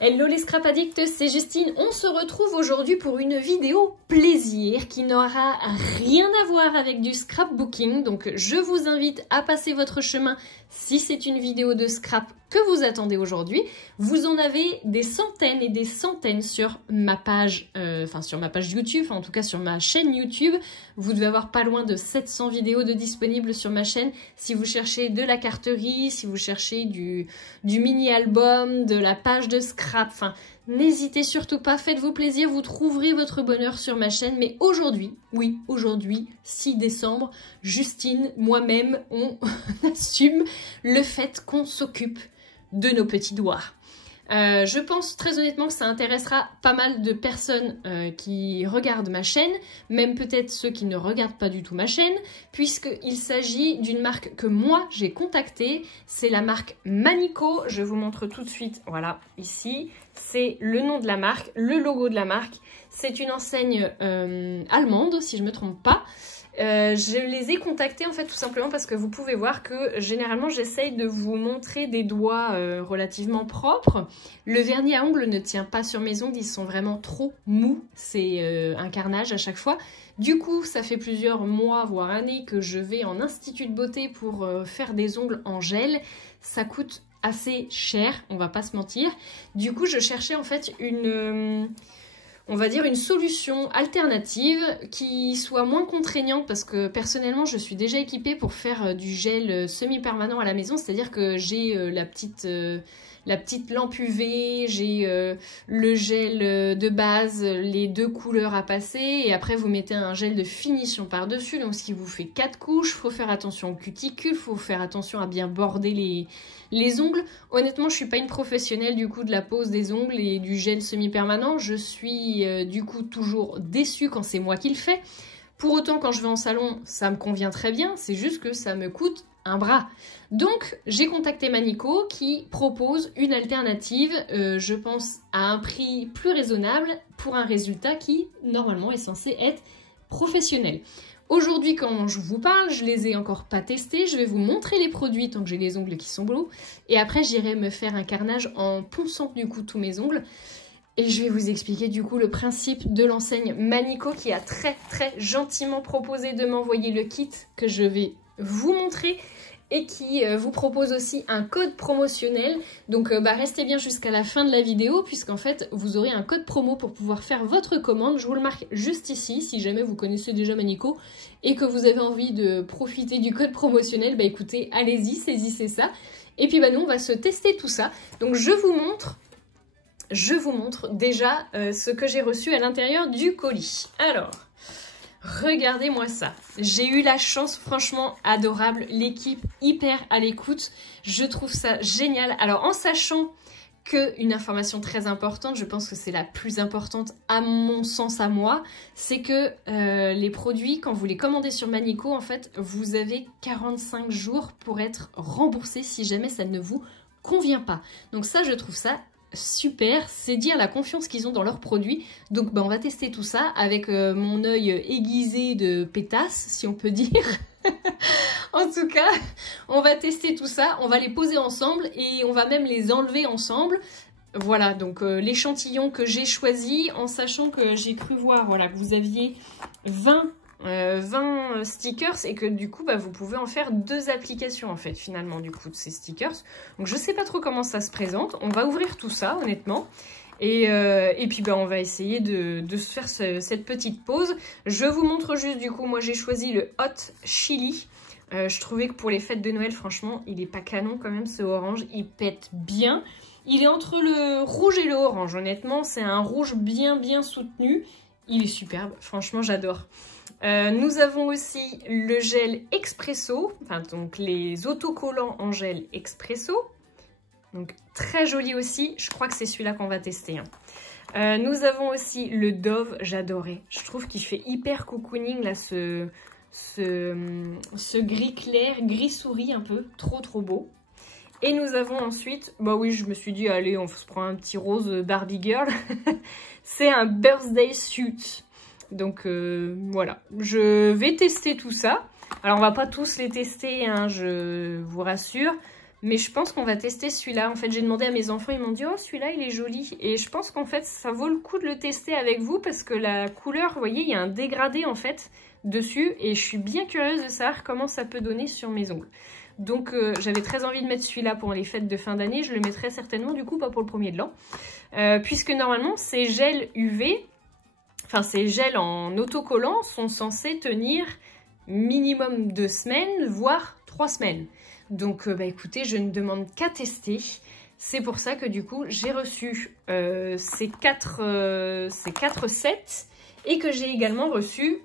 Hello les scrap addicts, c'est Justine. On se retrouve aujourd'hui pour une vidéo plaisir qui n'aura rien à voir avec du scrapbooking. Donc je vous invite à passer votre chemin si c'est une vidéo de scrap que vous attendez aujourd'hui. Vous en avez des centaines et des centaines sur ma page, sur ma page YouTube, en tout cas sur ma chaîne YouTube. Vous devez avoir pas loin de 700 vidéos de disponibles sur ma chaîne. Si vous cherchez de la carterie, si vous cherchez du mini-album, de la page de scrap, enfin, n'hésitez surtout pas, faites-vous plaisir, vous trouverez votre bonheur sur ma chaîne. Mais aujourd'hui, oui, aujourd'hui, 6 décembre, Justine, moi-même, on assume le fait qu'on s'occupe de nos petits doigts. Je pense très honnêtement que ça intéressera pas mal de personnes qui regardent ma chaîne, même peut-être ceux qui ne regardent pas du tout ma chaîne, puisqu'il s'agit d'une marque que moi j'ai contactée, c'est la marque Manico. Je vous montre tout de suite, voilà, ici, c'est le nom de la marque, le logo de la marque. C'est une enseigne allemande, si je ne me trompe pas. Je les ai contactés en fait tout simplement parce que vous pouvez voir que généralement j'essaye de vous montrer des doigts relativement propres. Le vernis à ongles ne tient pas sur mes ongles, ils sont vraiment trop mous, c'est un carnage à chaque fois. Du coup ça fait plusieurs mois voire années que je vais en institut de beauté pour faire des ongles en gel. Ça coûte assez cher, on va pas se mentir. Du coup je cherchais en fait on va dire une solution alternative qui soit moins contraignante parce que personnellement je suis déjà équipée pour faire du gel semi-permanent à la maison, c'est-à-dire que j'ai la petite lampe UV, j'ai le gel de base, les 2 couleurs à passer et après vous mettez un gel de finition par-dessus, donc ce qui vous fait 4 couches. Il faut faire attention aux cuticules, il faut faire attention à bien border les ongles. Honnêtement, je suis pas une professionnelle du coup de la pose des ongles et du gel semi-permanent. Je suis du coup toujours déçue quand c'est moi qui le fais. Pour autant, quand je vais en salon, ça me convient très bien. C'est juste que ça me coûte un bras. Donc, j'ai contacté Manico qui propose une alternative, je pense, à un prix plus raisonnable pour un résultat qui, normalement, est censé être professionnel. Aujourd'hui, quand je vous parle, je les ai encore pas testés. Je vais vous montrer les produits tant que j'ai les ongles qui sont beaux. Et après, j'irai me faire un carnage en ponçant du coup tous mes ongles. Et je vais vous expliquer du coup le principe de l'enseigne Manico qui a très gentiment proposé de m'envoyer le kit que je vais vous montrer et qui vous propose aussi un code promotionnel. Donc restez bien jusqu'à la fin de la vidéo puisqu'en fait vous aurez un code promo pour pouvoir faire votre commande. Je vous le marque juste ici si jamais vous connaissez déjà Manico et que vous avez envie de profiter du code promotionnel, bah écoutez, allez-y, saisissez ça. Et puis nous on va se tester tout ça. Donc je vous montre déjà ce que j'ai reçu à l'intérieur du colis. Alors, regardez-moi ça. J'ai eu la chance, franchement adorable, l'équipe hyper à l'écoute. Je trouve ça génial. Alors, en sachant qu'une information très importante, je pense que c'est la plus importante à mon sens à moi, c'est que les produits, quand vous les commandez sur Manico, en fait, vous avez 45 jours pour être remboursé si jamais ça ne vous convient pas. Donc ça, je trouve ça super, c'est dire la confiance qu'ils ont dans leurs produits. Donc on va tester tout ça avec mon œil aiguisé de pétasse, si on peut dire. En tout cas, on va tester tout ça, on va les poser ensemble et on va même les enlever ensemble. Voilà, donc l'échantillon que j'ai choisi, en sachant que j'ai cru voir voilà, que vous aviez 20 stickers et que du coup vous pouvez en faire 2 applications en fait finalement du coup de ces stickers. Donc je sais pas trop comment ça se présente, on va ouvrir tout ça honnêtement et puis on va essayer de se faire cette petite pause. Je vous montre juste du coup, moi j'ai choisi le Hot Chili. Je trouvais que pour les fêtes de Noël franchement il est pas canon quand même ce orange, il pète bien. Il est entre le rouge et le orange, honnêtement c'est un rouge bien soutenu. Il est superbe, franchement j'adore. Nous avons aussi le gel expresso, donc les autocollants en gel expresso. Donc très joli aussi, je crois que c'est celui-là qu'on va tester. Nous avons aussi le Dove, j'adorais. Je trouve qu'il fait hyper cocooning là, ce gris clair, gris souris un peu, trop beau. Et nous avons ensuite, oui je me suis dit allez on se prend un petit rose Barbie Girl. C'est un birthday suit. Donc voilà, je vais tester tout ça. Alors on va pas tous les tester, hein, je vous rassure. Mais je pense qu'on va tester celui-là. En fait, j'ai demandé à mes enfants, ils m'ont dit « Oh, celui-là, il est joli ». Et je pense qu'en fait, ça vaut le coup de le tester avec vous parce que la couleur, vous voyez, il y a un dégradé en fait dessus. Et je suis bien curieuse de savoir comment ça peut donner sur mes ongles. Donc, j'avais très envie de mettre celui-là pour les fêtes de fin d'année. Je le mettrai certainement, du coup, pas pour le 1er de l'an. Puisque normalement, ces gels UV, enfin, ces gels en autocollant sont censés tenir minimum 2 semaines, voire 3 semaines. Donc, bah, écoutez, je ne demande qu'à tester. C'est pour ça que, du coup, j'ai reçu ces 4 sets et que j'ai également reçu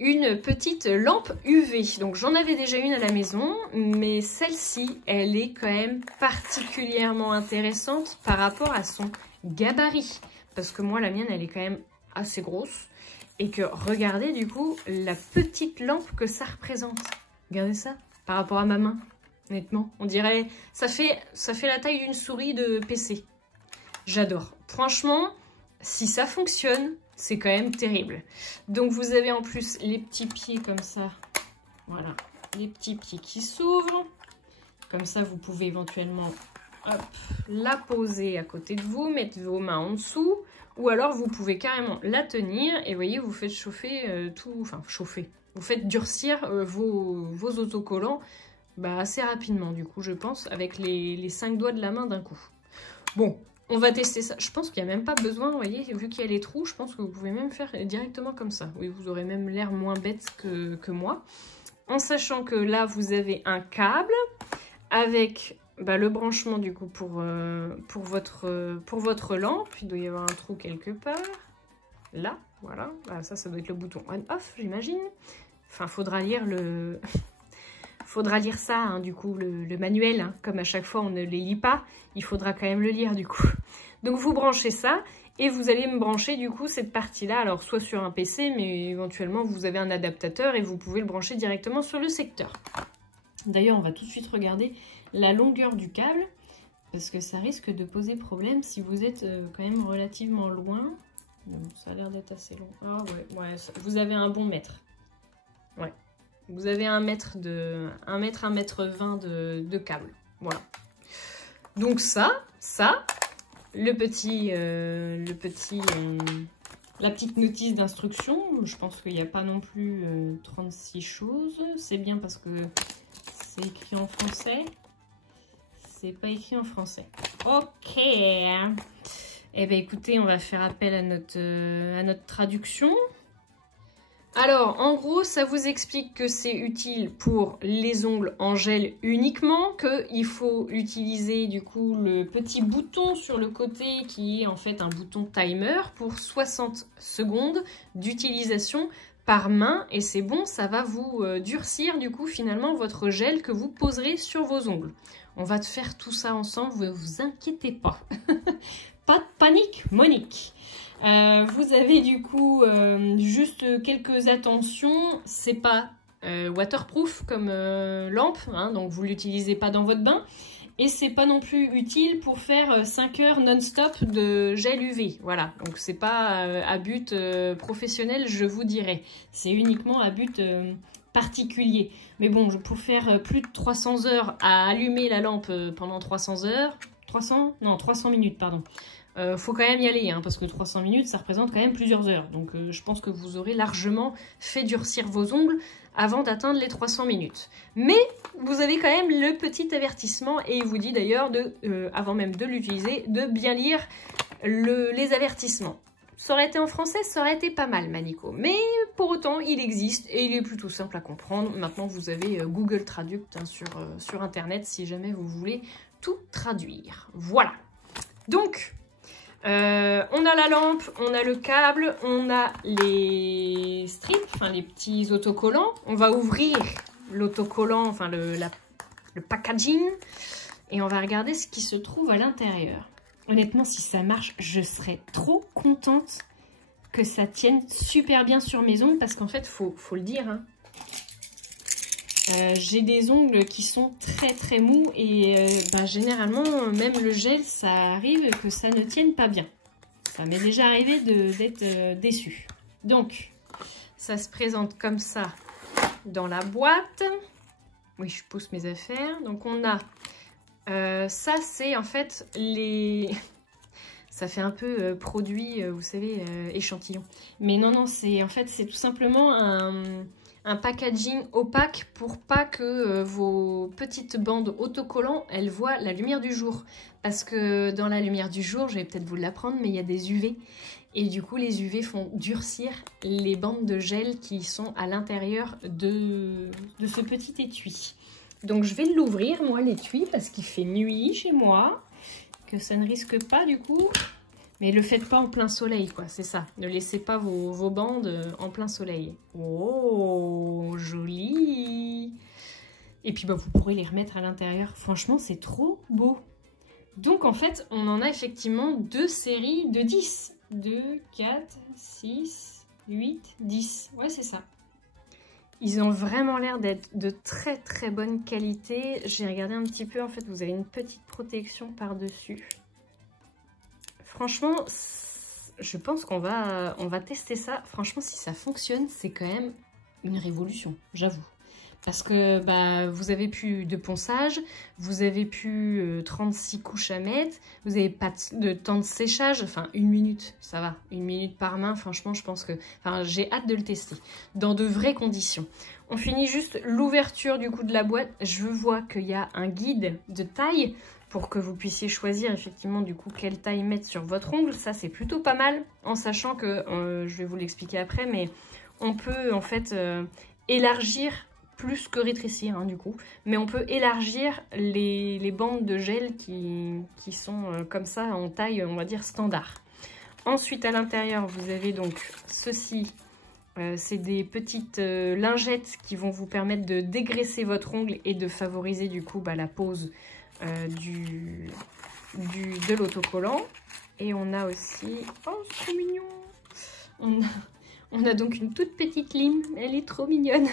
une petite lampe UV. Donc, j'en avais déjà une à la maison, mais celle-ci, elle est quand même particulièrement intéressante par rapport à son gabarit. Parce que moi, la mienne, elle est quand même assez grosse. Et que, regardez, du coup, la petite lampe que ça représente. Regardez ça. Par rapport à ma main, honnêtement. On dirait... Ça fait la taille d'une souris de PC. J'adore. Franchement, si ça fonctionne, c'est quand même terrible. Donc, vous avez en plus les petits pieds comme ça. Voilà. Les petits pieds qui s'ouvrent. Comme ça, vous pouvez éventuellement hop, la poser à côté de vous, mettre vos mains en dessous. Ou alors, vous pouvez carrément la tenir. Et vous voyez, vous faites chauffer tout... Enfin, chauffer. Vous faites durcir vos autocollants bah, assez rapidement, du coup, je pense, avec les 5 doigts de la main d'un coup. Bon, on va tester ça. Je pense qu'il n'y a même pas besoin, vous voyez, vu qu'il y a les trous, je pense que vous pouvez même faire directement comme ça. Oui, vous aurez même l'air moins bête que moi. En sachant que là, vous avez un câble avec bah, le branchement, du coup, pour votre lampe. Il doit y avoir un trou quelque part. Là, voilà. Ah, ça doit être le bouton on-off, j'imagine. Enfin, faudra lire ça, hein, du coup, le manuel. Hein. Comme à chaque fois, on ne les lit pas. Il faudra quand même le lire, du coup. Donc, vous branchez ça et vous allez me brancher, du coup, cette partie-là. Alors, soit sur un PC, mais éventuellement, vous avez un adaptateur et vous pouvez le brancher directement sur le secteur. D'ailleurs, on va tout de suite regarder la longueur du câble parce que ça risque de poser problème si vous êtes quand même relativement loin. Bon, ça a l'air d'être assez long. Ah ouais, vous avez un bon mètre. Ouais, vous avez 1 mètre 20 de câble. Voilà. Donc la petite notice d'instruction. Je pense qu'il n'y a pas non plus 36 choses. C'est bien parce que c'est écrit en français. C'est pas écrit en français. Ok. Eh bien, écoutez, on va faire appel à notre traduction. Alors, en gros, ça vous explique que c'est utile pour les ongles en gel uniquement, qu'il faut utiliser du coup le petit bouton sur le côté qui est en fait un bouton timer pour 60 secondes d'utilisation par main. Et c'est bon, ça va vous durcir du coup finalement votre gel que vous poserez sur vos ongles. On va faire tout ça ensemble, ne vous inquiétez pas. Pas de panique, Monique. Vous avez du coup juste quelques attentions. C'est pas waterproof comme lampe, hein, donc vous l'utilisez pas dans votre bain. Et c'est pas non plus utile pour faire 5 heures non-stop de gel UV. Voilà, donc c'est pas à but professionnel, je vous dirais. C'est uniquement à but particulier. Mais bon, pour faire plus de 300 heures à allumer la lampe pendant 300 heures... 300 minutes, pardon. Faut quand même y aller, hein, parce que 300 minutes, ça représente quand même plusieurs heures. Donc, je pense que vous aurez largement fait durcir vos ongles avant d'atteindre les 300 minutes. Mais, vous avez quand même le petit avertissement, et il vous dit d'ailleurs, avant même de l'utiliser, de bien lire les avertissements. Ça aurait été en français, ça aurait été pas mal, Manico. Mais, pour autant, il existe, et il est plutôt simple à comprendre. Maintenant, vous avez Google Traduct hein, sur Internet, si jamais vous voulez tout traduire. Voilà. Donc... on a la lampe, on a le câble, on a les strips, enfin les petits autocollants. On va ouvrir l'autocollant, enfin le packaging, et on va regarder ce qui se trouve à l'intérieur. Honnêtement, si ça marche, je serais trop contente que ça tienne super bien sur mes ongles, parce qu'en fait, faut le dire, hein, j'ai des ongles qui sont très mous et généralement même le gel ça arrive que ça ne tienne pas bien. Ça m'est déjà arrivé d'être déçue. Donc ça se présente comme ça dans la boîte. Oui, je pousse mes affaires. Donc on a... ça, c'est en fait les... Ça fait un peu produit, vous savez, échantillon. Mais non, non, c'est en fait, c'est tout simplement un packaging opaque pour pas que vos petites bandes autocollants, elles voient la lumière du jour. Parce que dans la lumière du jour, je vais peut-être vous l'apprendre, mais il y a des UV. Et du coup, les UV font durcir les bandes de gel qui sont à l'intérieur de ce petit étui. Donc, je vais l'ouvrir, moi, l'étui, parce qu'il fait nuit chez moi. Que ça ne risque pas, du coup. Mais le faites pas en plein soleil, quoi, c'est ça. Ne laissez pas vos bandes en plein soleil. Oh, joli! Et puis, bah, vous pourrez les remettre à l'intérieur. Franchement, c'est trop beau. Donc, en fait, on en a effectivement 2 séries de 10. 2, 4, 6, 8, 10. Ouais, c'est ça. Ils ont vraiment l'air d'être de très très bonne qualité. J'ai regardé un petit peu, en fait, vous avez une petite protection par-dessus. Franchement, je pense qu'on va tester ça. Franchement, si ça fonctionne, c'est quand même une révolution, j'avoue. Parce que bah, vous avez plus de ponçage, vous avez plus 36 couches à mettre, vous n'avez pas de temps de séchage, enfin 1 minute, ça va, 1 minute par main, franchement je pense que, enfin j'ai hâte de le tester, dans de vraies conditions. On finit juste l'ouverture du coup de la boîte, je vois qu'il y a un guide de taille, pour que vous puissiez choisir effectivement du coup quelle taille mettre sur votre ongle, ça c'est plutôt pas mal, en sachant que, je vais vous l'expliquer après, mais on peut en fait élargir, plus que rétrécir hein, du coup, mais on peut élargir les bandes de gel qui sont comme ça en taille on va dire standard. Ensuite à l'intérieur vous avez donc ceci, c'est des petites lingettes qui vont vous permettre de dégraisser votre ongle et de favoriser du coup bah, la pose de l'autocollant. Et on a aussi, oh c'est trop mignon, on a donc une toute petite lime, elle est trop mignonne.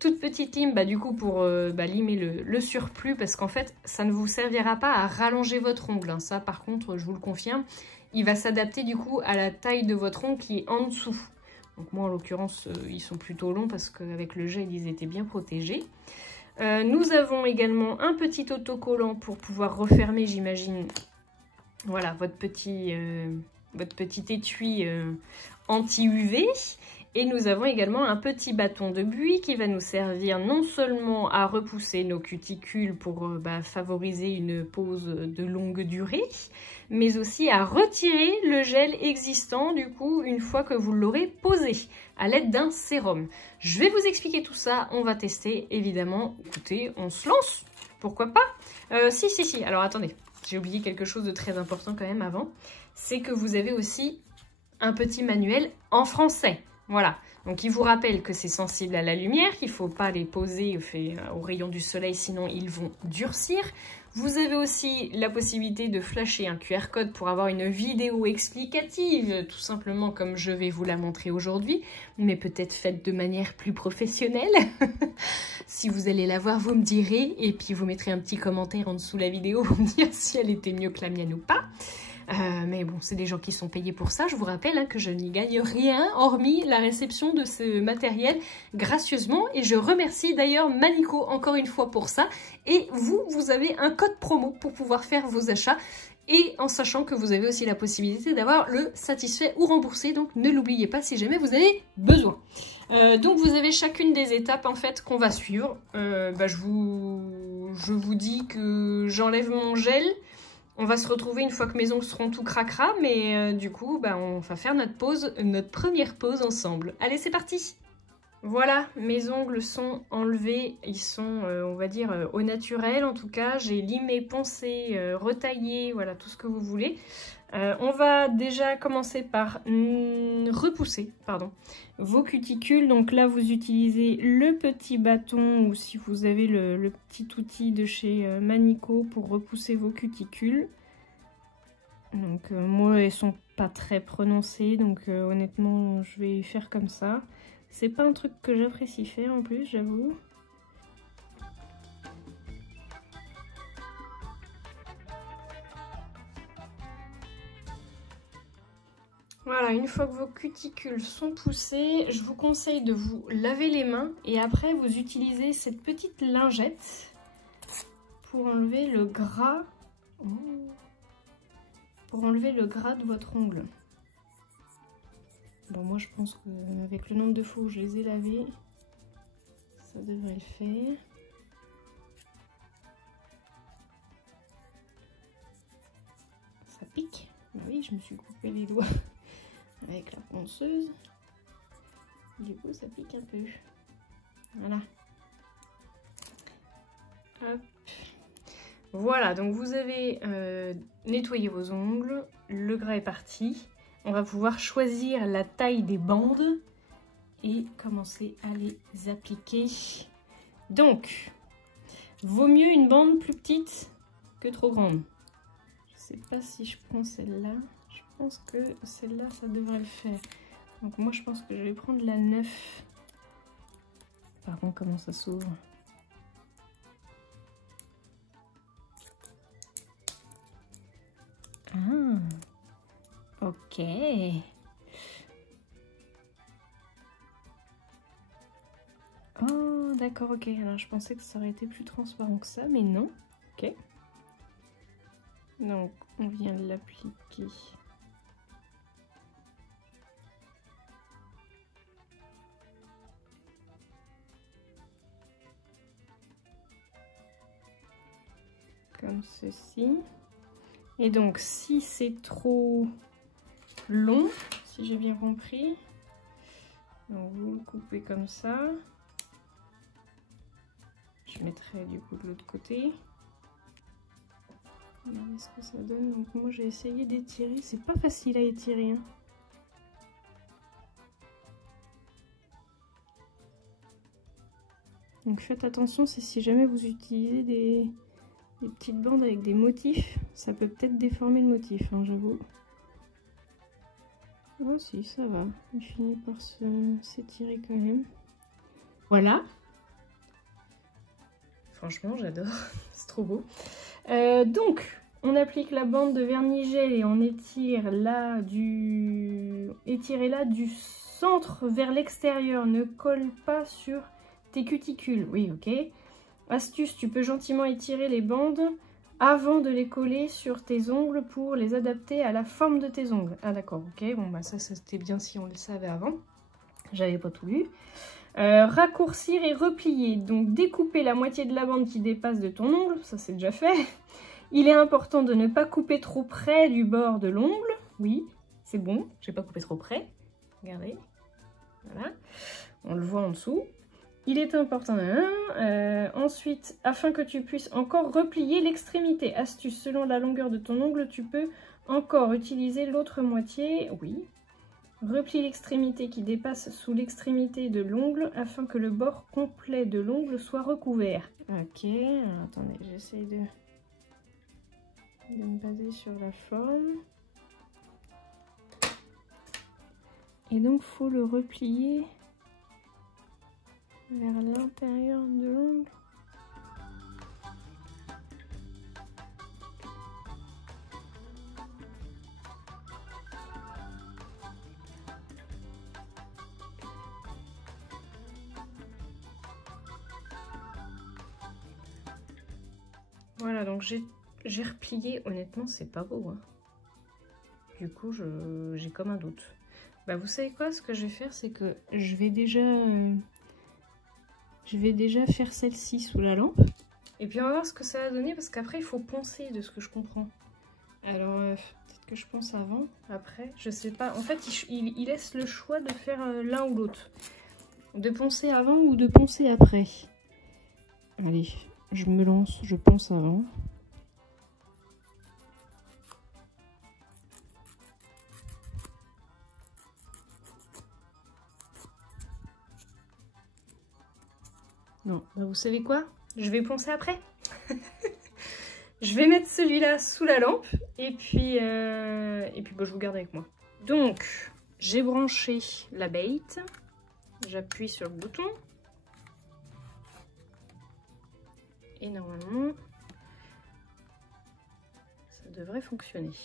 Toute petite lime, bah, du coup pour limer le surplus, parce qu'en fait ça ne vous servira pas à rallonger votre ongle, hein. Ça par contre je vous le confirme, il va s'adapter du coup à la taille de votre ongle qui est en dessous. Donc moi en l'occurrence ils sont plutôt longs parce qu'avec le gel ils étaient bien protégés. Nous avons également un petit autocollant pour pouvoir refermer, j'imagine, voilà, votre petit étui anti-UV. Et nous avons également un petit bâton de buis qui va nous servir non seulement à repousser nos cuticules pour favoriser une pose de longue durée, mais aussi à retirer le gel existant du coup une fois que vous l'aurez posé à l'aide d'un sérum. Je vais vous expliquer tout ça, on va tester évidemment. Écoutez, on se lance, pourquoi pas. Si, alors attendez, j'ai oublié quelque chose de très important quand même avant, c'est que vous avez aussi un petit manuel en français. Voilà, donc il vous rappelle que c'est sensible à la lumière, qu'il ne faut pas les poser au rayon du soleil, sinon ils vont durcir. Vous avez aussi la possibilité de flasher un QR code pour avoir une vidéo explicative, tout simplement comme je vais vous la montrer aujourd'hui, mais peut-être faite de manière plus professionnelle. Si vous allez la voir, vous me direz, et puis vous mettrez un petit commentaire en dessous de la vidéo pour me dire si elle était mieux que la mienne ou pas. Mais bon, c'est des gens qui sont payés pour ça. Je vous rappelle hein, que je n'y gagne rien, hormis la réception de ce matériel gracieusement. Et je remercie d'ailleurs Manico encore une fois pour ça. Et vous avez un code promo pour pouvoir faire vos achats. Et en sachant que vous avez aussi la possibilité d'avoir le satisfait ou remboursé. Donc ne l'oubliez pas si jamais vous avez besoin. Donc vous avez chacune des étapes en fait qu'on va suivre. Je vous dis que j'enlève mon gel. On va se retrouver une fois que mes ongles seront tout cracra, mais du coup, on va faire notre première pause ensemble. Allez, c'est parti! Voilà, mes ongles sont enlevés, ils sont, on va dire, au naturel en tout cas. J'ai limé, poncé, retaillé, voilà, tout ce que vous voulez. On va déjà commencer par repousser vos cuticules. Donc là, vous utilisez le petit bâton ou si vous avez le petit outil de chez Manico pour repousser vos cuticules. Donc moi, elles sont pas très prononcées, donc honnêtement, je vais faire comme ça. C'est pas un truc que j'apprécie faire en plus, j'avoue. Voilà, une fois que vos cuticules sont poussées, je vous conseille de vous laver les mains et après vous utilisez cette petite lingette pour enlever le gras. Pour enlever le gras de votre ongle. Bon, moi je pense qu'avec le nombre de fois où je les ai lavés, ça devrait le faire. Ça pique. Oui, je me suis coupé les doigts avec la ponceuse. Du coup, ça pique un peu. Voilà. Hop. Voilà, donc vous avez nettoyé vos ongles. Le gras est parti. On va pouvoir choisir la taille des bandes et commencer à les appliquer. Donc, vaut mieux une bande plus petite que trop grande. Je ne sais pas si je prends celle-là. Je pense que celle-là, ça devrait le faire. Donc moi, je pense que je vais prendre la 9. Par contre, comment ça s'ouvre? Ah, ok. Oh, d'accord, ok. Alors, je pensais que ça aurait été plus transparent que ça, mais non. Ok. Donc, on vient de l'appliquer. Comme ceci. Et donc, si c'est trop long, si j'ai bien compris, donc vous le coupez comme ça. Je mettrai du coup de l'autre côté. Regardez ce que ça donne. Donc moi j'ai essayé d'étirer, c'est pas facile à étirer. Hein. Donc faites attention, c'est si jamais vous utilisez des petites bandes avec des motifs, ça peut peut-être déformer le motif, hein, j'avoue. Oh si, ça va, il finit par s'étirer quand même. Voilà. Franchement, j'adore, c'est trop beau. Donc, on applique la bande de vernis gel et on étire là étirez-la du centre vers l'extérieur. Ne colle pas sur tes cuticules. Oui, ok. Astuce, tu peux gentiment étirer les bandes avant de les coller sur tes ongles pour les adapter à la forme de tes ongles. Ah d'accord, ok. Bon, bah ça c'était bien si on le savait avant. J'avais pas tout lu. Raccourcir et replier. Donc découper la moitié de la bande qui dépasse de ton ongle. Ça c'est déjà fait. Il est important de ne pas couper trop près du bord de l'ongle. Oui, c'est bon. J'ai pas coupé trop près. Regardez. Voilà. On le voit en dessous. Il est important. Ensuite, afin que tu puisses encore replier l'extrémité. Astuce, selon la longueur de ton ongle, tu peux encore utiliser l'autre moitié. Oui. Replie l'extrémité qui dépasse sous l'extrémité de l'ongle afin que le bord complet de l'ongle soit recouvert. Ok, alors attendez, j'essaye de me baser sur la forme. Et donc, il faut le replier vers l'intérieur de l'ongle. Voilà, donc j'ai replié. Honnêtement, c'est pas beau. Hein. Du coup, j'ai comme un doute. Bah, vous savez quoi? Ce que je vais faire, c'est que je vais déjà faire celle-ci sous la lampe. Et puis, on va voir ce que ça va donner, parce qu'après, il faut poncer, de ce que je comprends. Alors, peut-être que je pense avant, après, je sais pas. En fait, il laisse le choix de faire l'un ou l'autre. De poncer avant ou de poncer après. Allez, je me lance, je ponce avant. Non, bah vous savez quoi? Je vais poncer après. Je vais mettre celui-là sous la lampe et puis bah, je vous garde avec moi. Donc, j'ai branché la bait. J'appuie sur le bouton. Et normalement, ça devrait fonctionner.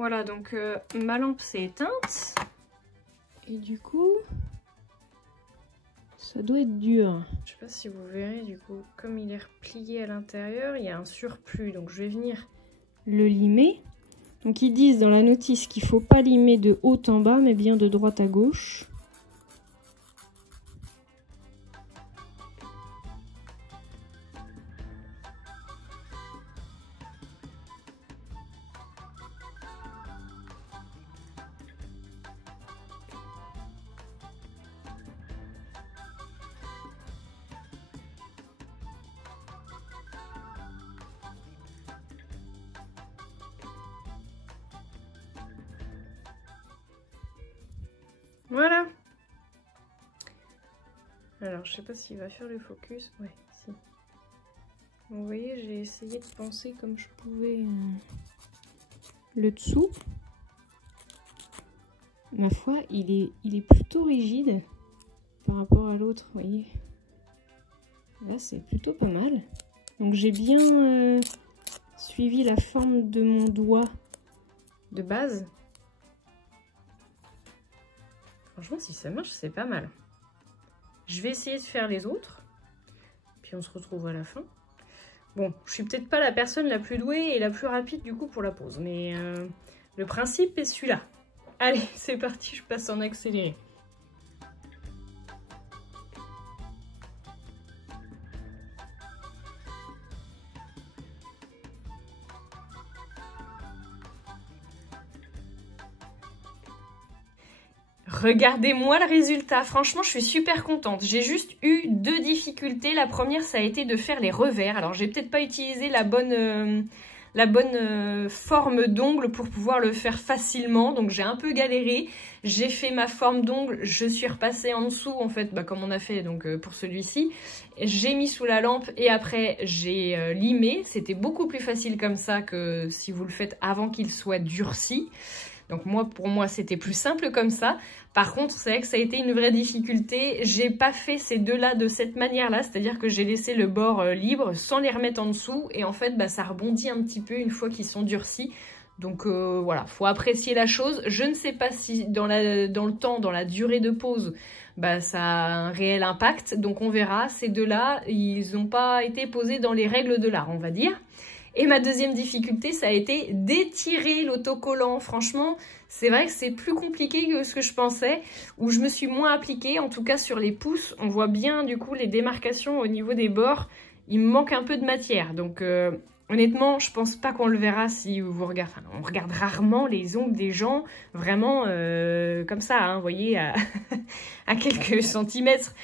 Voilà, donc ma lampe s'est éteinte. Et du coup, ça doit être dur. Je sais pas si vous verrez, du coup, comme il est replié à l'intérieur, il y a un surplus. Donc je vais venir le limer. Donc ils disent dans la notice qu'il ne faut pas limer de haut en bas, mais bien de droite à gauche. Voilà. Alors, je sais pas s'il va faire le focus. Ouais, si. Vous voyez, j'ai essayé de penser comme je pouvais le dessous. Ma foi, il est plutôt rigide par rapport à l'autre, vous voyez. Là, c'est plutôt pas mal. Donc, j'ai bien suivi la forme de mon doigt de base. Franchement, si ça marche, c'est pas mal. Je vais essayer de faire les autres. Puis on se retrouve à la fin. Bon, je suis peut-être pas la personne la plus douée et la plus rapide du coup pour la pose. Mais le principe est celui-là. Allez, c'est parti, je passe en accéléré. Regardez-moi le résultat, franchement je suis super contente. J'ai juste eu 2 difficultés. La première ça a été de faire les revers. Alors j'ai peut-être pas utilisé la bonne forme d'ongle pour pouvoir le faire facilement. Donc j'ai un peu galéré. J'ai fait ma forme d'ongle, je suis repassée en dessous en fait, comme on a fait donc pour celui-ci. J'ai mis sous la lampe et après j'ai limé. C'était beaucoup plus facile comme ça que si vous le faites avant qu'il soit durci. Donc pour moi, c'était plus simple comme ça. Par contre, c'est vrai que ça a été une vraie difficulté. J'ai pas fait ces deux-là de cette manière-là, c'est-à-dire que j'ai laissé le bord libre sans les remettre en dessous. Et en fait, ça rebondit un petit peu une fois qu'ils sont durcis. Donc voilà, faut apprécier la chose. Je ne sais pas si dans le temps, dans la durée de pause, ça a un réel impact. Donc on verra. Ces deux-là, ils n'ont pas été posés dans les règles de l'art, on va dire. Et ma deuxième difficulté, ça a été d'étirer l'autocollant. Franchement, c'est vrai que c'est plus compliqué que ce que je pensais, où je me suis moins appliquée. En tout cas, sur les pouces, on voit bien du coup les démarcations au niveau des bords. Il me manque un peu de matière. Donc honnêtement, je pense pas qu'on le verra si vous regardez. Enfin, on regarde rarement les ongles des gens vraiment comme ça, hein, vous voyez, à quelques centimètres.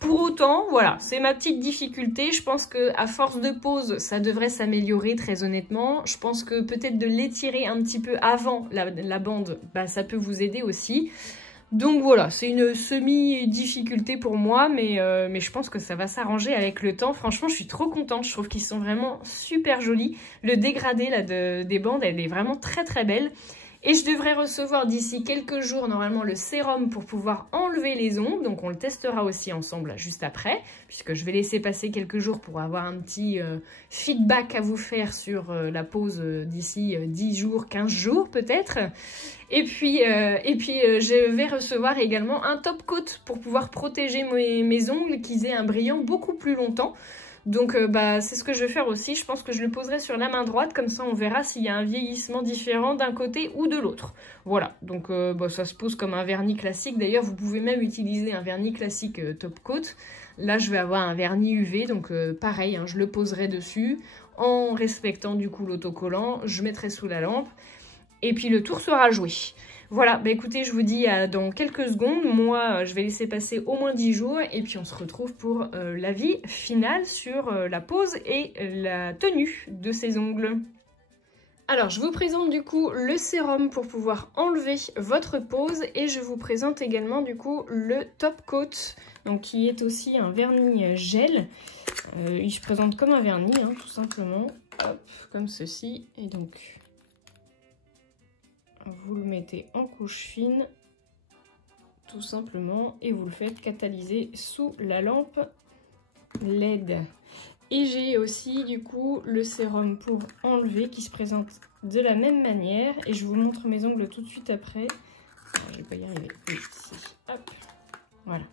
Pour autant, voilà, c'est ma petite difficulté. Je pense qu'à force de pause, ça devrait s'améliorer très honnêtement. Je pense que peut-être de l'étirer un petit peu avant la bande, ça peut vous aider aussi. Donc voilà, c'est une semi-difficulté pour moi, mais je pense que ça va s'arranger avec le temps. Franchement, je suis trop contente. Je trouve qu'ils sont vraiment super jolis. Le dégradé là, des bandes, elle est vraiment très très belle. Et je devrais recevoir d'ici quelques jours normalement le sérum pour pouvoir enlever les ongles. Donc on le testera aussi ensemble juste après, puisque je vais laisser passer quelques jours pour avoir un petit feedback à vous faire sur la pause d'ici 10 jours, 15 jours peut-être. Et puis je vais recevoir également un top coat pour pouvoir protéger mes ongles, qu'ils aient un brillant beaucoup plus longtemps. Donc c'est ce que je vais faire aussi. Je pense que je le poserai sur la main droite, comme ça on verra s'il y a un vieillissement différent d'un côté ou de l'autre. Voilà, donc ça se pose comme un vernis classique. D'ailleurs, vous pouvez même utiliser un vernis classique top coat. Là, je vais avoir un vernis UV, donc pareil, hein, je le poserai dessus en respectant du coup l'autocollant. Je mettrai sous la lampe et puis le tour sera joué. Voilà, écoutez, je vous dis dans quelques secondes. Moi, je vais laisser passer au moins 10 jours et puis on se retrouve pour l'avis final sur la pose et la tenue de ces ongles. Alors, je vous présente du coup le sérum pour pouvoir enlever votre pose et je vous présente également du coup le top coat, donc qui est aussi un vernis gel. Il se présente comme un vernis, hein, tout simplement, hop, comme ceci, et donc vous le mettez en couche fine, tout simplement, et vous le faites catalyser sous la lampe LED. Et j'ai aussi du coup le sérum pour enlever qui se présente de la même manière. Et je vous montre mes ongles tout de suite après. Alors, je vais pas y arriver. Oui, ici. Hop. Voilà.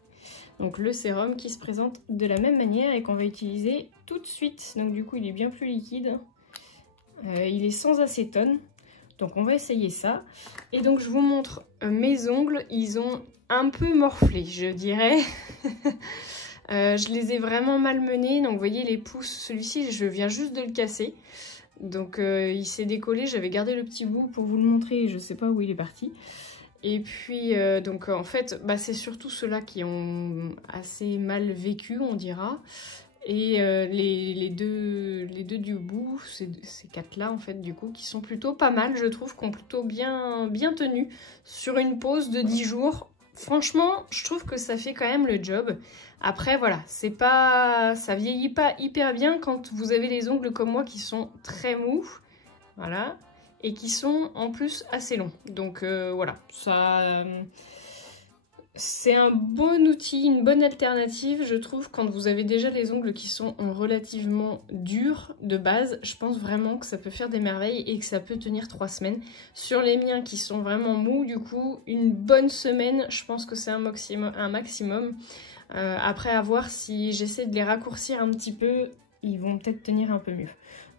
Donc le sérum qui se présente de la même manière et qu'on va utiliser tout de suite. Donc du coup il est bien plus liquide. Il est sans acétone. Donc on va essayer ça. Et donc je vous montre mes ongles. Ils ont un peu morflé, je dirais. Je les ai vraiment malmenés. Donc vous voyez les pouces, celui-ci je viens juste de le casser. Donc il s'est décollé. J'avais gardé le petit bout pour vous le montrer. Je ne sais pas où il est parti. Et puis, donc en fait, bah, c'est surtout ceux-là qui ont assez mal vécu, on dira. Et les deux du bout, ces quatre-là, en fait, du coup, qui sont plutôt pas mal, je trouve, qui ont plutôt bien tenu sur une pause de 10 jours. Franchement, je trouve que ça fait quand même le job. Après, voilà, c'est pas, ça vieillit pas hyper bien quand vous avez les ongles comme moi qui sont très mous. Voilà. Et qui sont en plus assez longs. Donc voilà, ça c'est un bon outil, une bonne alternative, je trouve, quand vous avez déjà les ongles qui sont relativement durs de base. Je pense vraiment que ça peut faire des merveilles et que ça peut tenir 3 semaines. Sur les miens qui sont vraiment mous, du coup, une bonne semaine, je pense que c'est un maximum. Après, à voir si j'essaie de les raccourcir un petit peu, ils vont peut-être tenir un peu mieux.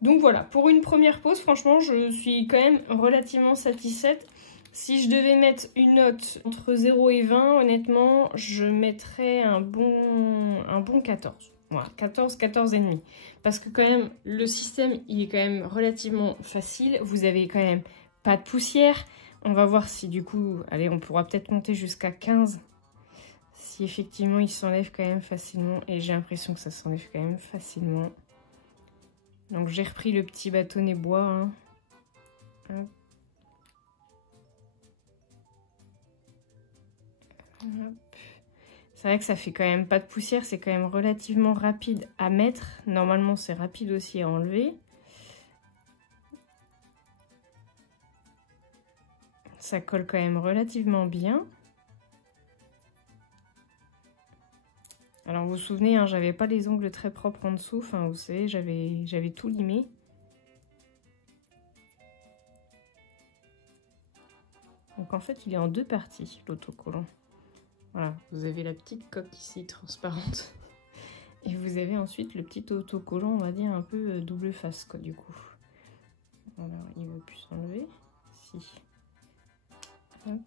Donc voilà, pour une première pause, franchement, je suis quand même relativement satisfaite. Si je devais mettre une note entre 0 et 20, honnêtement, je mettrais un bon 14. Voilà, 14, 14,5. Parce que quand même, le système, il est quand même relativement facile. Vous avez quand même pas de poussière. On va voir si du coup, allez, on pourra peut-être monter jusqu'à 15. Si effectivement, il s'enlève quand même facilement. Et j'ai l'impression que ça s'enlève quand même facilement. Donc j'ai repris le petit bâtonnet bois. Hein. C'est vrai que ça fait quand même pas de poussière, c'est quand même relativement rapide à mettre. Normalement c'est rapide aussi à enlever. Ça colle quand même relativement bien. Alors vous vous souvenez, hein, j'avais pas les ongles très propres en dessous, enfin vous savez, j'avais tout limé. Donc en fait il est en deux parties l'autocollant. Voilà, vous avez la petite coque ici transparente. Et vous avez ensuite le petit autocollant, on va dire un peu double face quoi du coup. Voilà, il ne veut plus s'enlever. Si. Hop.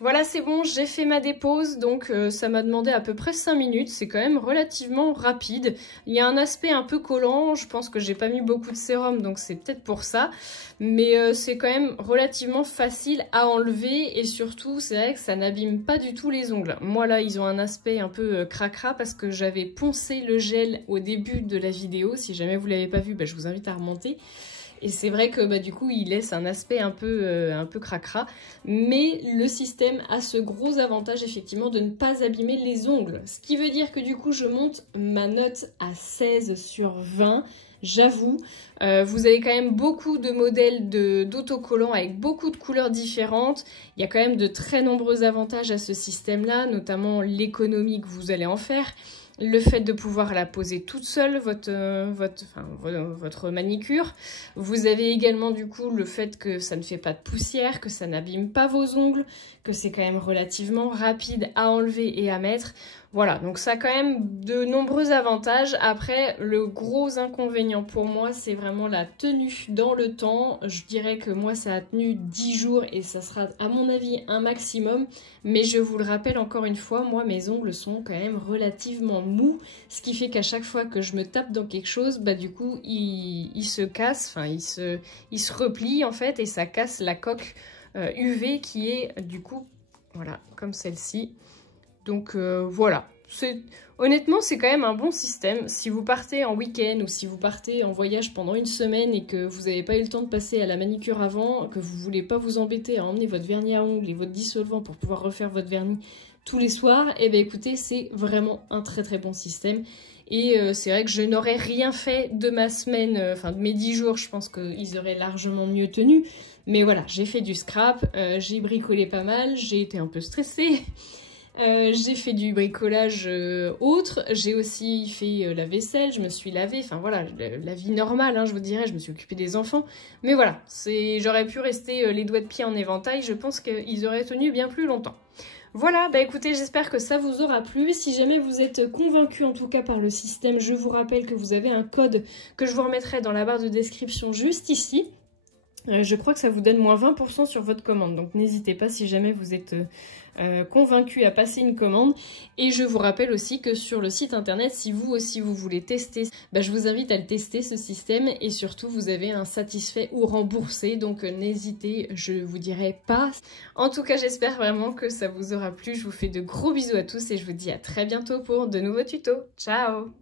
Voilà, c'est bon, j'ai fait ma dépose, donc ça m'a demandé à peu près 5 minutes, c'est quand même relativement rapide. Il y a un aspect un peu collant, je pense que j'ai pas mis beaucoup de sérum, donc c'est peut-être pour ça. Mais c'est quand même relativement facile à enlever et surtout, c'est vrai que ça n'abîme pas du tout les ongles. Moi là, ils ont un aspect un peu cracra parce que j'avais poncé le gel au début de la vidéo. Si jamais vous l'avez pas vu, bah, je vous invite à remonter. Et c'est vrai que bah, du coup, il laisse un aspect un peu cracra. Mais le système a ce gros avantage, effectivement, de ne pas abîmer les ongles. Ce qui veut dire que du coup, je monte ma note à 16 sur 20. J'avoue, vous avez quand même beaucoup de modèles d'autocollants avec beaucoup de couleurs différentes. Il y a quand même de très nombreux avantages à ce système-là, notamment l'économie que vous allez en faire. Le fait de pouvoir la poser toute seule, votre manicure. Vous avez également du coup le fait que ça ne fait pas de poussière, que ça n'abîme pas vos ongles, que c'est quand même relativement rapide à enlever et à mettre. Voilà, donc ça a quand même de nombreux avantages. Après, le gros inconvénient pour moi, c'est vraiment la tenue dans le temps. Je dirais que moi, ça a tenu 10 jours et ça sera à mon avis un maximum. Mais je vous le rappelle encore une fois, moi, mes ongles sont quand même relativement mous. Ce qui fait qu'à chaque fois que je me tape dans quelque chose, bah du coup, il se casse, enfin, il se replie en fait et ça casse la coque UV qui est du coup, voilà, comme celle-ci. Donc voilà, honnêtement, c'est quand même un bon système. Si vous partez en week-end ou si vous partez en voyage pendant une semaine et que vous n'avez pas eu le temps de passer à la manicure avant, que vous voulez pas vous embêter à emmener votre vernis à ongles et votre dissolvant pour pouvoir refaire votre vernis tous les soirs, eh bien écoutez, c'est vraiment un très très bon système. Et c'est vrai que je n'aurais rien fait de ma semaine, enfin de mes 10 jours, je pense qu'ils auraient largement mieux tenu. Mais voilà, j'ai fait du scrap, j'ai bricolé pas mal, j'ai été un peu stressée. J'ai fait du bricolage autre, j'ai aussi fait la vaisselle, je me suis lavée, enfin voilà, la vie normale, hein, je vous dirais, je me suis occupée des enfants. Mais voilà, j'aurais pu rester les doigts de pied en éventail, je pense qu'ils auraient tenu bien plus longtemps. Voilà, bah écoutez, j'espère que ça vous aura plu. Si jamais vous êtes convaincu en tout cas par le système, je vous rappelle que vous avez un code que je vous remettrai dans la barre de description juste ici. Je crois que ça vous donne moins 20% sur votre commande, donc n'hésitez pas si jamais vous êtes convaincu à passer une commande. Et je vous rappelle aussi que sur le site internet, si vous aussi vous voulez tester, bah, je vous invite à le tester ce système et surtout vous avez un satisfait ou remboursé, donc n'hésitez, je vous dirai pas. En tout cas, j'espère vraiment que ça vous aura plu. Je vous fais de gros bisous à tous et je vous dis à très bientôt pour de nouveaux tutos. Ciao!